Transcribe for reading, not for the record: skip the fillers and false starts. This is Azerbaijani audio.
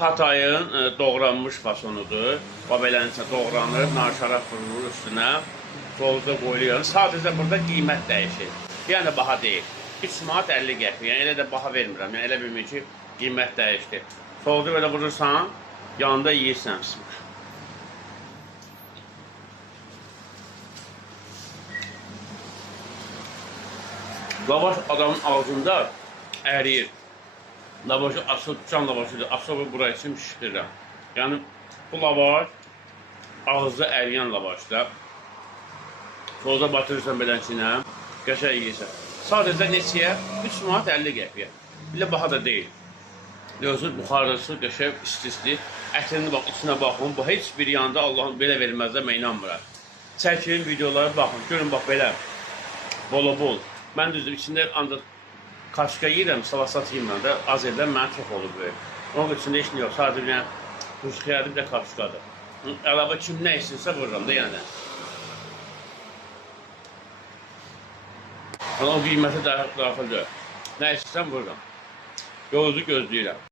Hatayın doğranmış fasonudur. Babelənsə doğranır, narşaraq vurulur üstünə. Soğuza qoyuluyor. Sadəcə burada qiymət dəyişir. Yəni baha deyil. 3 manat 50 qəpik. Yəni elə də baha vermirəm. Yəni elə bilmək ki, qiymət dəyişdi. Soğuzu belə vurursan, yanında yeyirsən pişmiş. Lavaş adamın ağzında əriyir. Lavaşı asıl can lavaşıdır. Asıl buraya için pişirirəm. Yəni bu lavaş ağızda əriyən lavashdır. Soğuza batırırsan belə içinə, qəşəng yeyirsən. Sadəcə neçəyə? 3 manat 50 qəpiyə. Bilə baha da deyil. Gözü buxarlısı, qəşəng isti-isti. Ətini bax, içinə baxın. Bu heç bir yanda Allahın belə verməzlər, mən inanmıram. Çəkirin videolara baxın. Görün bax belə. Bol-bol. Mən düzdür, içində ancaq kaşka yiyirəm, salasat yiyirəm də, az evdən mənə çox olur böyle. Onun içində heç nə yox, sadəcə bir kuşqiyədir, bir də kaşkadır. Əlavə kim nə isinsə vururam da yəni. O qiyməti daxil deyil. Nə istəyirsən vururam. Gözlü gözləyirəm.